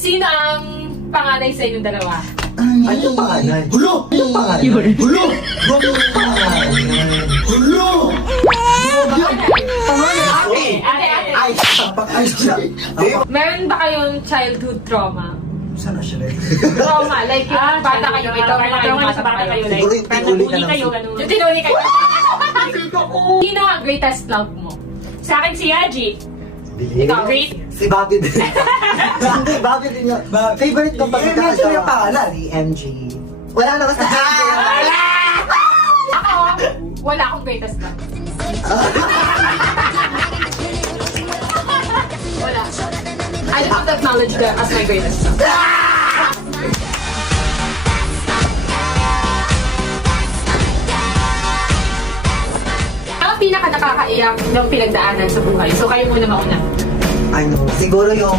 Sino ang panganay sa inyong dalawa? Ano yung pangalan? Hulo! Ano yung pangalan? Hulo! Huwag yung pangalan. Hulo! Ate. Ay, sapak ay siya. Meron ba kayong childhood trauma? Sana siya rin. Trauma, like yung bata kayo, may trauma kayo, bata kayo, like, Siguro yung tinuli ka lang. yung tinuli kayo. Sino ang greatest love mo? Sa akin si Yaji. Ikaw, great. Si Bobby din. Hindi, Bobby din yun. Favorite ko pag nagkakasama. Yung pangalan. Si MG. Wala naman sa MG. Ako, wala akong greatest love. Wala. I don't acknowledge them as my greatest love. Ang pinaka nakakaiyak ng pinagdaanan sa buhay. So kayo muna mauna. Siguro yung